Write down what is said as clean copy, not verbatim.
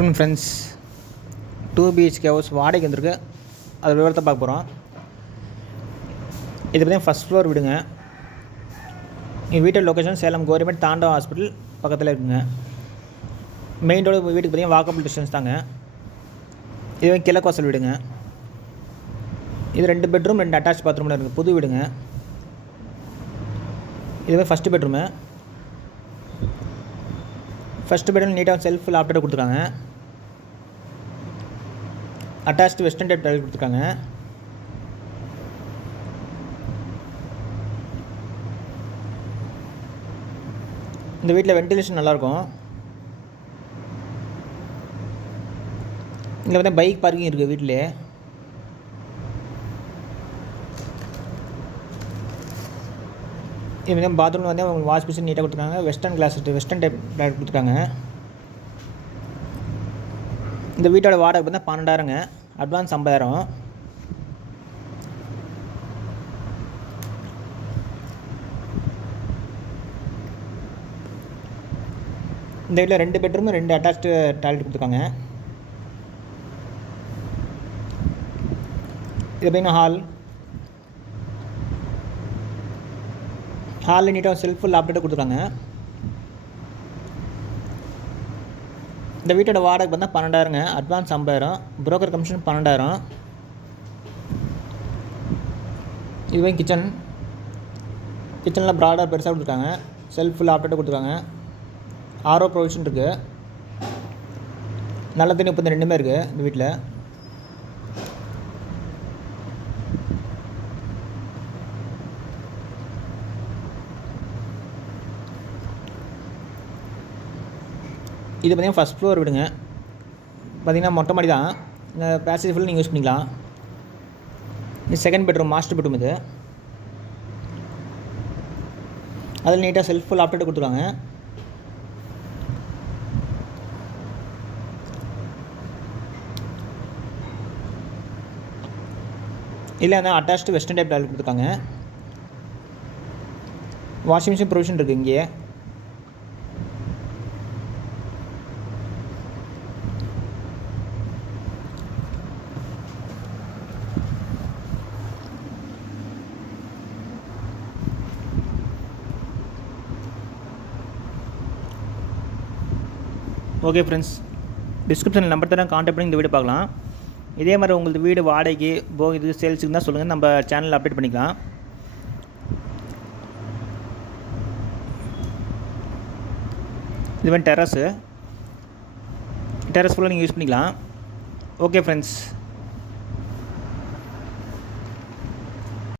Friends 2 BHK house வாடகைக்கு வந்திருக்கு. அது விவரத்தை பார்க்க போகிறோம். இது பார்த்தீங்கன்னா ஃபஸ்ட் ஃப்ளோர் வீடுங்க. எங்கள் வீட்டோட லொக்கேஷன் சேலம் கவர்மெண்ட் தாண்டவம் ஹாஸ்பிட்டல் பக்கத்தில் இருக்குங்க. மெயின் ரோடு வீட்டுக்கு பார்த்தீங்கன்னா வாக்கபிள் டிஸ்டன்ஸ் தாங்க. இது கிழக்கு வாசல் வீடுங்க. இது 2 பெட்ரூம் 2 அட்டாச் பாத்ரூமில் இருக்குது. புது வீடுங்க. இதுவே ஃபஸ்ட்டு பெட்ரூமு. ஃபஸ்ட்டு பெட்ரூம் நீட்டாக செல்ஃப் லாப்டாப் கொடுத்துருக்காங்க. அட்டாச்டு வெஸ்டர்ன் டைப் டாய்லெட் கொடுத்துருக்காங்க. இந்த வீட்டில் வென்டிலேஷன் நல்லாயிருக்கும். இதில் பார்த்தா பைக் பார்க்கிங் இருக்குது வீட்டிலே. இது வந்து பாத்ரூமில் வந்து அவங்க வாஷ் மிஷின் நீட்டாக கொடுத்துருக்காங்க. வெஸ்டர்ன் டைப் டாய்லெட் கொடுத்துருக்காங்க. இந்த வீட்டோட வாடகை பார்த்தா 12,000ங்க. அட்வான்ஸ் 50,000. இந்த வீட்டில் 2 பெட்ரூம் 2 அட்டாச்டு டாய்லெட் கொடுத்துருக்காங்க. இது பார்த்தீங்கன்னா ஹாலில் நீட்டாக செல்ஃப் லாப்டாப் கொடுத்துருக்காங்க. இந்த வீட்டோட வாடகை பார்த்தா 12,000ங்க. அட்வான்ஸ் 50,000. Broker commission 12,000. இதுவே கிச்சனில் ப்ராடாக பெருசாக கொடுத்துருக்காங்க. செல்ஃப் லாப்டாப் கொடுத்துருக்காங்க. ஆரோ ப்ரொவிஷன் இருக்குது. நல்ல தண்ணி உப்பு ரெண்டுமே இருக்குது இந்த வீட்டில். இது பார்த்திங்கன்னா ஃபஸ்ட் ஃப்ளோர் விடுங்க. பார்த்திங்கன்னா மொட்டை மாடி தான். இந்த பேசேஜ் ஃபுல்லாக நீங்கள் யூஸ் பண்ணிக்கலாம். இது செகண்ட் பெட்ரூம், மாஸ்டர் பெட்ரூம். இது அதில் நீட்டாக செல்ஃப் லாப்டாப் கொடுத்துருக்காங்க. இல்லை அந்த அட்டாச்டு வெஸ்டர்ன் டைப் டாய்லெட் கொடுத்துருக்காங்க. வாஷிங் மிஷின் ப்ரொவிஷன் இருக்குது இங்கேயே. ஓகே ஃப்ரெண்ட்ஸ், டிஸ்கிரிப்ஷனில் நம்பர் தரேன். கான்டாக்ட் பண்ணி இந்த வீடு பார்க்கலாம். இதே மாதிரி உங்களுக்கு வீடு வாடகைக்கு இது சேல்ஸுக்கு தான் சொல்லுங்கள். நம்ம சேனலில் அப்டேட் பண்ணிக்கலாம். இது வந்து டெரஸ் ஃபுல்லாக நீங்கள் யூஸ் பண்ணிக்கலாம். Okay friends.